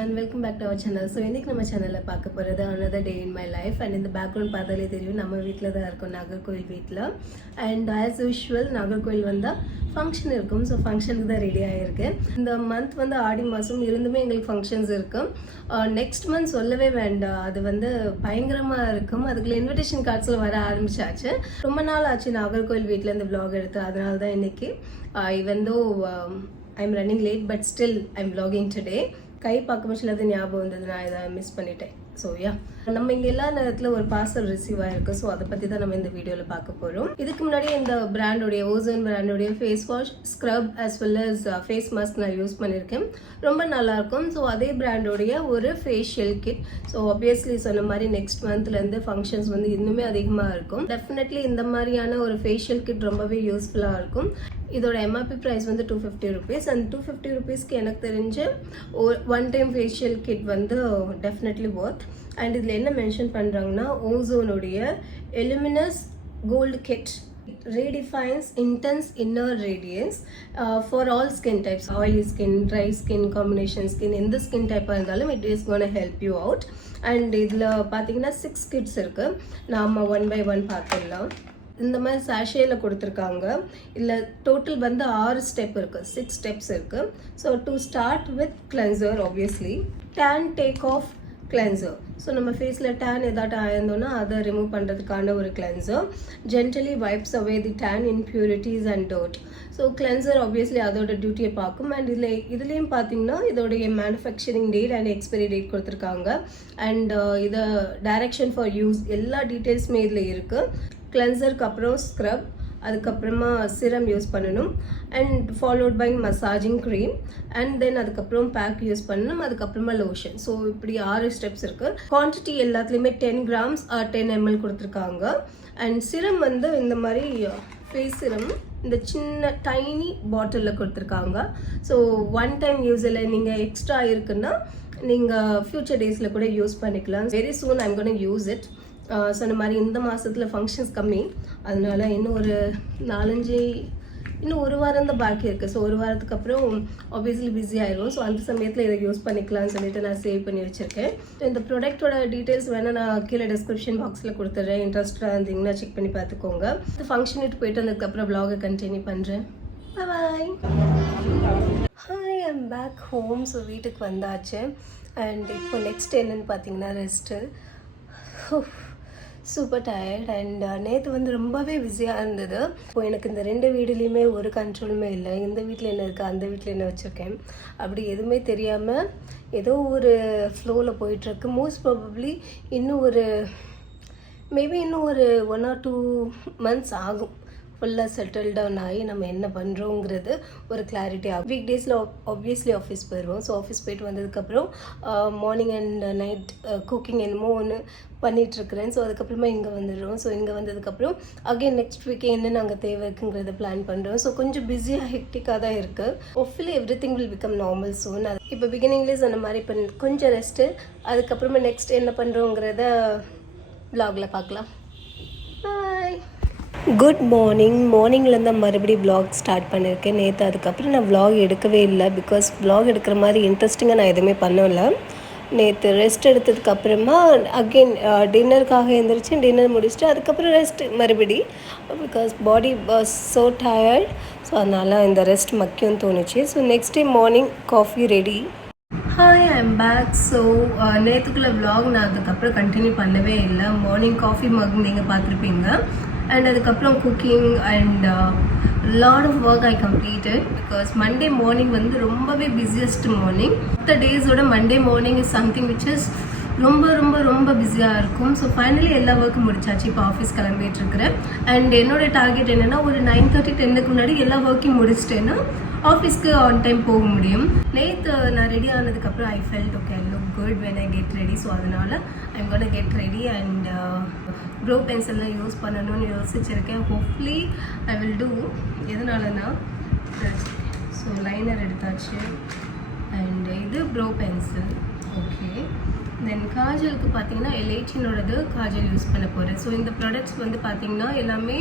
everyone, welcome back to our channel. So இன்னைக்கு நம்ம சேனல்ல பார்க்க போறது another day in my life and in the background பார்த்தாலே தெரியும் நம்ம வீட்ல தான் இருக்கோம் நாகர்கோவில் வீட்ல and as usual நாகர்கோவில் வந்தா ஃபங்க்ஷன் இருக்கும். ஸோ ஃபங்க்ஷனுக்கு தான் ரெடி ஆகிருக்கு. இந்த மந்த் வந்து ஆடி மாதம் இருந்துமே எங்களுக்கு ஃபங்க்ஷன்ஸ் இருக்கும். நெக்ஸ்ட் மந்த் சொல்லவே வேண்டாம், அது வந்து பயங்கரமாக இருக்கும். அதுக்குள்ள இன்விடேஷன் கார்ட்ஸில் வர ஆரம்பிச்சாச்சு. ரொம்ப நாள் ஆச்சு நாகர்கோவில் வீட்டில் இந்த vlog எடுத்து. அதனால தான் இன்னைக்கு even though I'm running late but still I'm vlogging today. கை பார்க்கும் சிலது ஞாபகம் வந்தது, நான் இதை மிஸ் பண்ணிட்டேன். ஸோ யா, நம்ம இங்கே எல்லா நேரத்தில் ஒரு பார்சல் ரிசீவ் ஆகிருக்கு. ஸோ அதை பற்றி தான் நம்ம இந்த வீடியோவில் பார்க்க போகிறோம். இதுக்கு முன்னாடி இந்த பிராண்டோடைய ஓசோன் பிராண்டோடைய face wash, scrub as well as face mask நான் யூஸ் பண்ணியிருக்கேன். ரொம்ப நல்லாயிருக்கும். ஸோ அதே பிராண்டோடைய ஒரு ஃபேஷியல் கிட். ஸோ ஆப்வியஸ்லி சொன்ன மாதிரி நெக்ஸ்ட் மந்த்லேருந்து ஃபங்க்ஷன்ஸ் வந்து இன்னுமே அதிகமாக இருக்கும். டெஃபினெட்லி இந்த மாதிரியான ஒரு ஃபேஷியல் கிட் ரொம்பவே யூஸ்ஃபுல்லாக இருக்கும். இதோட எம்ஆர்பி ப்ரைஸ் வந்து 250 rupees. அண்ட் 250 rupeesக்கு எனக்கு தெரிஞ்ச ஒரு ஒன் டைம் ஃபேஷியல் கிட் வந்து டெஃபினெட்லி ஒர்த். அண்ட் இதில் என்ன மென்ஷன் பண்ணுறாங்கன்னா, ஓசோனுடைய illuminous gold kit redefines intense inner radiance for all skin types, oily skin, dry skin, combination skin, எந்த skin type இருந்தாலும் it is going to help you out. and இதில் பார்த்தீங்கன்னா 6 kits இருக்கு. நாம 1 by 1 பார்த்துடலாம். இந்த மாதிரி சாஷேயில் கொடுத்துருக்காங்க. இல்லை டோட்டல் வந்து 6 ஸ்டெப் இருக்குது, 6 ஸ்டெப்ஸ் இருக்குது. So to start with cleanser, obviously tan take off cleanser. So நம்ம ஃபேஸில் டேன் ஏதாட்டும் ஆயிருந்தோன்னா அதை ரிமூவ் பண்ணுறதுக்கான ஒரு கிளென்சர். Gently wipes away the tan impurities and dirt. So cleanser obviously அதோட டியூட்டியை பார்க்கும். அண்ட் இதுலேயும் பார்த்தீங்கன்னா இதோடைய manufacturing date and expiry date கொடுத்துருக்காங்க. அண்ட் இதை டைரக்ஷன் ஃபார் யூஸ் எல்லா டீட்டெயில்ஸுமே இதில் இருக்குது. கிளென்சருக்கு அப்புறம் ஸ்க்ரப், அதுக்கப்புறமா சிரம் யூஸ் பண்ணணும். And followed by massaging cream. And then அதுக்கப்புறம் பேக் யூஸ் பண்ணணும். அதுக்கப்புறமா லோஷன். ஸோ இப்படி 6 ஸ்டெப்ஸ் இருக்குது. குவான்டிட்டி எல்லாத்துலேயுமே 10 grams or 10 ml கொடுத்துருக்காங்க. அண்ட் சிரம் வந்து இந்த மாதிரி ஃபேஸ் சிரம் இந்த சின்ன டைனி பாட்டிலில் கொடுத்துருக்காங்க. ஸோ ஒன் டைம் யூஸ் இல்லை, நீங்கள் எக்ஸ்ட்ரா இருக்குன்னா நீங்கள் ஃப்யூச்சர் டேஸில் கூட யூஸ் பண்ணிக்கலாம். Very soon I'm gonna use it. சொன்ன மாதிரி இந்த மாதத்தில் ஃபங்க்ஷன்ஸ் கம்மி, அதனால இன்னும் ஒரு 4-5 இன்னும் ஒரு வாரம் தான் பாக்கி இருக்குது. ஸோ ஒரு வாரத்துக்கு அப்புறம் ஆப்வியஸ்லி பிஸி ஆயிடும். ஸோ அந்த சமயத்தில் இதை யூஸ் பண்ணிக்கலாம்னு சொல்லிட்டு நான் சேவ் பண்ணி வச்சுருக்கேன். இந்த ப்ராடக்ட்டோட டீட்டெயில்ஸ் வேணால் நான் கீழே டிஸ்கிரிப்ஷன் பாக்ஸில் கொடுத்துட்றேன். இன்ட்ரெஸ்டாக இருந்தீங்கன்னா செக் பண்ணி பார்த்துக்கோங்க. இந்த ஃபங்க்ஷனுக்கு போயிட்டு வந்ததுக்கப்புறம் vlog கண்டினியூ பண்ணுறேன். Bye. Hi, I'm back home. So வீட்டுக்கு வந்தாச்சு. அண்ட் இப்போ நெக்ஸ்ட் என்னன்னு பார்த்தீங்கன்னா ரெஸ்ட்டு. Super tired. அண்ட் நேற்று வந்து ரொம்பவே பிஸியாக இருந்தது. இப்போ எனக்கு இந்த 2 வீடுலேயுமே ஒரு கண்ட்ரோலுமே இல்லை. இந்த வீட்டில் என்ன இருக்குது, அந்த வீட்டில் என்ன வச்சுருக்கேன், அப்படி எதுவுமே தெரியாமல் ஏதோ ஒரு ஃப்ளோவில் போயிட்டுருக்கு. மோஸ்ட் ப்ராபப்ளி இன்னும் ஒரு மேபி இன்னும் ஒரு 1 or 2 months ஆகும் ஃபுல்லாக செட்டில் டவுன் ஆகி நம்ம என்ன பண்ணுறோங்கிறது ஒரு கிளாரிட்டி ஆகும். வீக் டேஸில் ஆப்வியஸ்லி ஆஃபீஸ் போயிடுவோம். ஸோ ஆஃபீஸ் போயிட்டு வந்ததுக்கப்புறம் மார்னிங் அண்ட் நைட் குக்கிங் என்னமோ ஒன்று பண்ணிகிட்ருக்குறேன். ஸோ அதுக்கப்புறமா இங்கே வந்துடுறோம். ஸோ இங்கே வந்ததுக்கப்புறம் அகெயின் நெக்ஸ்ட் வீக் என்னென்ன அங்கே தேவை இருக்குங்கிறத பிளான் பண்ணுறோம். ஸோ கொஞ்சம் பிஸியாக ஹெக்டிக்காக தான் இருக்குது. Hopefully everything will become normal soon. இப்போ பிகினிங்லேயே சொன்ன மாதிரி இப்போ கொஞ்சம் ரெஸ்ட்டு, அதுக்கப்புறமா நெக்ஸ்ட் என்ன பண்ணுறோங்கிறத vlogல பார்க்கலாம். பாய். குட் மார்னிங்லேருந்து மறுபடியும் vlog ஸ்டார்ட் பண்ணியிருக்கேன். நேற்று அதுக்கப்புறம் நான் vlog எடுக்கவே இல்லை. பிகாஸ் vlog எடுக்கிற மாதிரி இன்ட்ரெஸ்டிங்காக நான் எதுவுமே பண்ணல. நேற்று ரெஸ்ட் எடுத்ததுக்கப்புறமா அகெயின் டின்னருக்காக எழுந்திரிச்சேன். டின்னர் முடிச்சுட்டு அதுக்கப்புறம் ரெஸ்ட் மறுபடி. Because body was so tired. So அதனால் இந்த ரெஸ்ட் முக்கியம் தோணுச்சு. So next day morning coffee ready. Hi, I'm back. So நேற்றுக்குள்ள vlog நான் அதுக்கப்புறம் கண்டினியூ பண்ணவே இல்லை. மார்னிங் காஃபி மக் நீங்கள் பார்த்துருப்பீங்க. அண்ட் அதுக்கப்புறம் cooking and lot of work I completed. Because Monday morning வந்து ரொம்பவே பிஸியஸ்ட் மார்னிங். மற்ற டேஸோட Monday morning is something which is ரொம்ப ரொம்ப ரொம்ப பிஸியாக இருக்கும். ஸோ ஃபைனலி எல்லா ஒர்க்கும் முடிச்சாச்சு. இப்போ ஆஃபீஸ் கிளம்பிட்டு இருக்கிறேன். அண்ட் என்னோட டார்கெட் என்னென்னா ஒரு 9:30 10க்கு முன்னாடி எல்லா ஒர்க்கையும் முடிச்சிட்டேன்னா ஆஃபீஸ்க்கு ஆன் டைம் போக முடியும். நேற்று நான் ரெடி ஆனதுக்கப்புறம் I felt okay, I look good when I get ready. So அதனால் I'm gonna get ready. And brow பென்சில்லாம் யூஸ் பண்ணணும்னு யோசிச்சிருக்கேன். Hopefully I will do. எதனாலனா ஸோ லைனர் எடுத்தாச்சு. அண்ட் இது ப்ரோ பென்சில். ஓகே. தென் காஜலுக்கு பார்த்தீங்கன்னா L18 காஜல் யூஸ் பண்ண போகிறேன். ஸோ இந்த ப்ராடக்ட்ஸ் வந்து பார்த்தீங்கன்னா எல்லாமே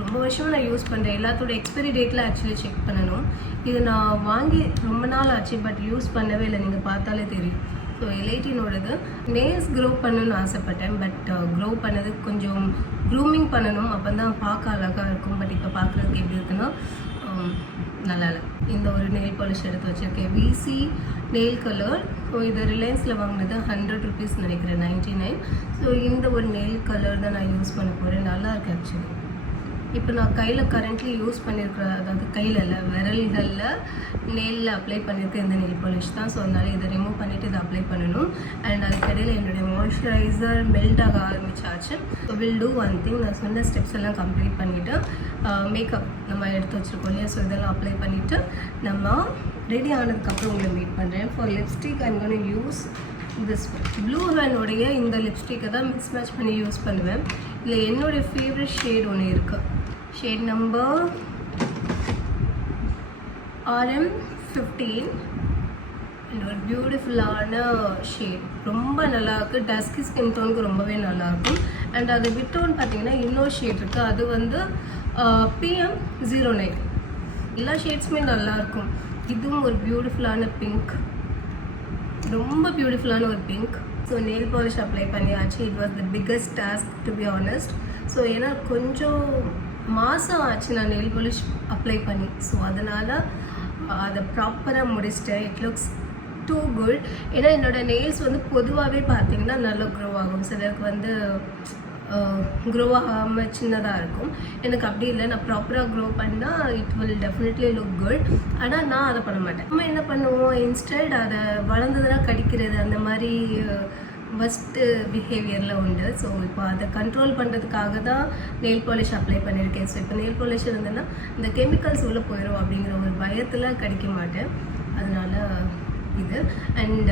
ரொம்ப வருஷமாக நான் யூஸ் பண்ணுறேன். எல்லாத்தோட எக்ஸ்பைரி டேட்டில் ஆக்சுவலி செக் பண்ணணும். இது நான் வாங்கி ரொம்ப நாள் ஆச்சு, பட் யூஸ் பண்ணவே இல்லை. நீங்கள் பார்த்தாலே தெரியும். ஸோ எலைட்டினோடது நேல்ஸ் க்ரோ பண்ணணும்னு ஆசைப்பட்டேன், பட் க்ரோ பண்ணது கொஞ்சம் க்ரூமிங் பண்ணணும், அப்போ தான் பார்க்க அழகாக இருக்கும். பட் இப்போ பார்க்குறதுக்கு எப்படி இருக்குன்னா நல்லா இல்லை. இந்த ஒரு நெயில் பாலிஷ் எடுத்து வச்சுருக்கேன், விசி நெயில் கலர். ஸோ இது ரிலையன்ஸில் வாங்கினது 100 ருபீஸ் நினைக்கிறேன், 99. ஸோ இந்த ஒரு நெயில் கலர் தான் நான் யூஸ் பண்ண போகிறேன். நல்லாயிருக்கு ஆக்சுவலி. இப்போ நான் கையில் கரண்ட்லி யூஸ் பண்ணியிருக்கிற, அதாவது கையில் இல்லை விரல்களில் நெயிலில் அப்ளை பண்ணியிருக்க இந்த நெயில் பாலிஷ் தான். ஸோ அதனால் இதை ரிமூவ் பண்ணிவிட்டு இதை அப்ளை பண்ணணும். அண்ட் அதுக்கடையில் என்னுடைய மாய்ஸ்சரைசர் மெல்ட் ஆக ஆரம்பிச்சாச்சு. So will do one thing, நான் சொன்ன ஸ்டெப்ஸ் எல்லாம் கம்ப்ளீட் பண்ணிவிட்டு மேக்கப் நம்ம எடுத்து வச்சுருக்கோம் இல்லையா, ஸோ இதெல்லாம் அப்ளை பண்ணிவிட்டு நம்ம ரெடி ஆனதுக்கப்புறம் உங்களை மீட் பண்ணுறேன். For lipstick I'm gonna use this blue ஹேண்டோடைய இந்த லிப்ஸ்டிக்கை தான் மிக்ஸ் மேட்ச் பண்ணி யூஸ் பண்ணுவேன். இதில் என்னுடைய ஃபேவரட் ஷேட் ஒன்று இருக்குது, ஷேட் நம்பர் RM15. அண்ட் ஒரு பியூட்டிஃபுல்லான ஷேட், ரொம்ப நல்லாயிருக்கு. டஸ்கி ஸ்கின் டோனுக்கு ரொம்பவே நல்லாயிருக்கும். அண்ட் அது விட்டோன்னு பார்த்தீங்கன்னா இன்னொரு ஷேட் இருக்குது, அது வந்து PM09. எல்லா ஷேட்ஸுமே நல்லாயிருக்கும். இதுவும் ஒரு பியூட்டிஃபுல்லான பிங்க், ரொம்ப பியூட்டிஃபுல்லான ஒரு pink. So nail polish apply பண்ணியாச்சு. It was the biggest task to be honest. So ஏன்னா கொஞ்சம் மாதம் ஆச்சு நான் நெயில் பாலிஷ் அப்ளை பண்ணி. ஸோ அதனால் அதை ப்ராப்பராக முடிச்சிட்டேன். It looks too good. ஏன்னா என்னோடய நெயில்ஸ் வந்து பொதுவாகவே பார்த்திங்கன்னா நல்லா க்ரோ ஆகும். சிலருக்கு வந்து க்ரோ ஆகாமல் சின்னதாக இருக்கும். எனக்கு அப்படி இல்லை, நான் ப்ராப்பராக க்ரோ பண்ணால் it will definitely look good. ஆனால் நான் அதை பண்ண மாட்டேன். நம்ம என்ன பண்ணுவோம், இன்ஸ்டெட் அதை வளர்ந்ததுனா கடிக்கிறது, அந்த மாதிரி ஃபஸ்ட்டு பிஹேவியரில் உண்டு. ஸோ இப்போ அதை கண்ட்ரோல் பண்ணுறதுக்காக தான் நெயில் பாலிஷ் அப்ளை பண்ணியிருக்கேன். ஸோ இப்போ நெயில் பாலிஷ் இருந்ததுன்னா இந்த கெமிக்கல்ஸ் உள்ளே போயிடும் அப்படிங்கிற ஒரு பயத்தில் கடிக்க மாட்டேன். அதனால் இது அண்ட்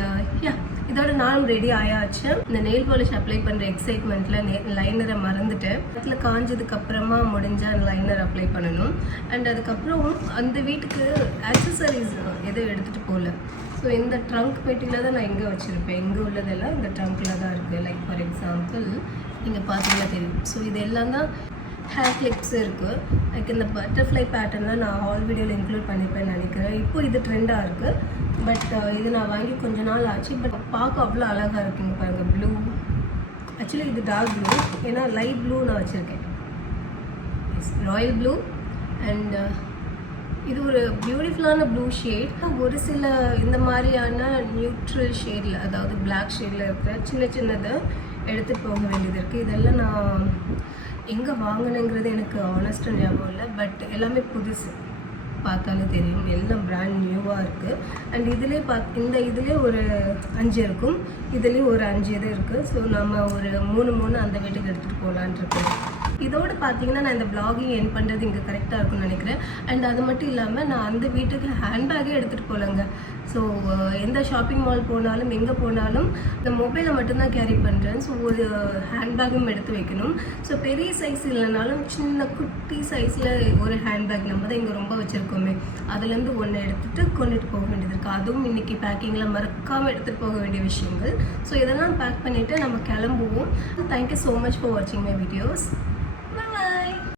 இதோட நானும் ரெடி ஆயாச்சு. இந்த நெயில் பாலிஷ் அப்ளை பண்ணுற எக்ஸைட்மெண்ட்டில் லைனரை மறந்துட்டேன். இடத்துல காஞ்சதுக்கப்புறமா முடிஞ்சால் லைனர் அப்ளை பண்ணணும். அண்ட் அதுக்கப்புறம் அந்த வீட்டுக்கு ஆக்சசரிஸ் எதுவும் எடுத்துகிட்டு போகல. ஸோ இந்த ட்ரங்க் பெட்டியில் தான் நான் இங்கே வச்சுருப்பேன். இங்கே உள்ளதெல்லாம் இந்த ட்ரங்க்கில் தான் இருக்குது. லைக் ஃபார் எக்ஸாம்பிள் நீங்கள் பார்த்தீங்கன்னா தெரியும். ஸோ இது எல்லாம் தான் ஹேர் கிளிப்ஸ் இருக்குது. லைக் இந்த பட்டர்ஃப்ளை பேட்டர்ன்லாம் நான் ஆல் வீடியோவில் இன்க்ளூட் பண்ணிப்பேன்னு நினைக்கிறேன். இப்போ இது ட்ரெண்டாக இருக்குது. பட் இது நான் வாங்கி கொஞ்ச நாள் ஆச்சு. பட் பார்க்க அவ்வளோ அழகாக இருக்குங்க பாருங்கள். ப்ளூ, ஆக்சுவலி இது டார்க் ப்ளூ, ஏன்னா லைட் ப்ளூ நான் வச்சுருக்கேன். Royal blue. அண்ட் இது ஒரு பியூட்டிஃபுல்லான ப்ளூ ஷேட். ஒரு சில இந்த மாதிரியான நியூட்ரல் ஷேடில், அதாவது பிளாக் ஷேடில் இருக்கிற சின்ன சின்னதை எடுத்துகிட்டு போக வேண்டியது இருக்குது. இதெல்லாம் நான் எங்கே வாங்கினேங்கிறது எனக்கு ஆனஸ்ட்டாக ஞாபகம் இல்லை. பட் எல்லாமே புதுசு, பார்த்தாலே தெரியும். எல்லாம் பிராண்ட் நியூவாக இருக்குது. அண்ட் இதிலே இந்த இதிலே ஒரு 5 இருக்கும், இதுலேயும் ஒரு 5 இது இருக்குது. ஸோ நம்ம ஒரு 3 அந்த வீட்டுக்கு எடுத்துகிட்டு போகலான் இருக்கேன். இதோடு பார்த்தீங்கன்னா நான் இந்த வ்ளாகிங் என் பண்ணுறது இங்கே கரெக்டாக இருக்கும்னு நினைக்கிறேன். அண்ட் அது மட்டும் இல்லாமல் நான் அந்த வீட்டுக்கு ஹேண்ட்பேக்கே எடுத்துகிட்டு போகலங்க. ஸோ எந்த ஷாப்பிங் மால் போனாலும் எங்கே போனாலும் இந்த மொபைலை மட்டும்தான் கேரி பண்ணுறேன். ஸோ ஒரு ஹேண்ட்பேக்கும் எடுத்து வைக்கணும். ஸோ பெரிய சைஸ் இல்லைனாலும் சின்ன குட்டி சைஸில் ஒரு ஹேண்ட்பேக் நம்ம தான் இங்கே ரொம்ப வச்சுருக்கோமே, அதுலேருந்து ஒன்று எடுத்துகிட்டு கொண்டுட்டு போக வேண்டியது இருக்குது. அதுவும் இன்றைக்கி பேக்கிங்கில் மறக்காமல் எடுத்துகிட்டு போக வேண்டிய விஷயங்கள். ஸோ இதெல்லாம் பேக் பண்ணிவிட்டு நம்ம கிளம்புவோம். தேங்க்யூ ஸோ மச் ஃபார் வாட்சிங் மை வீடியோஸ்.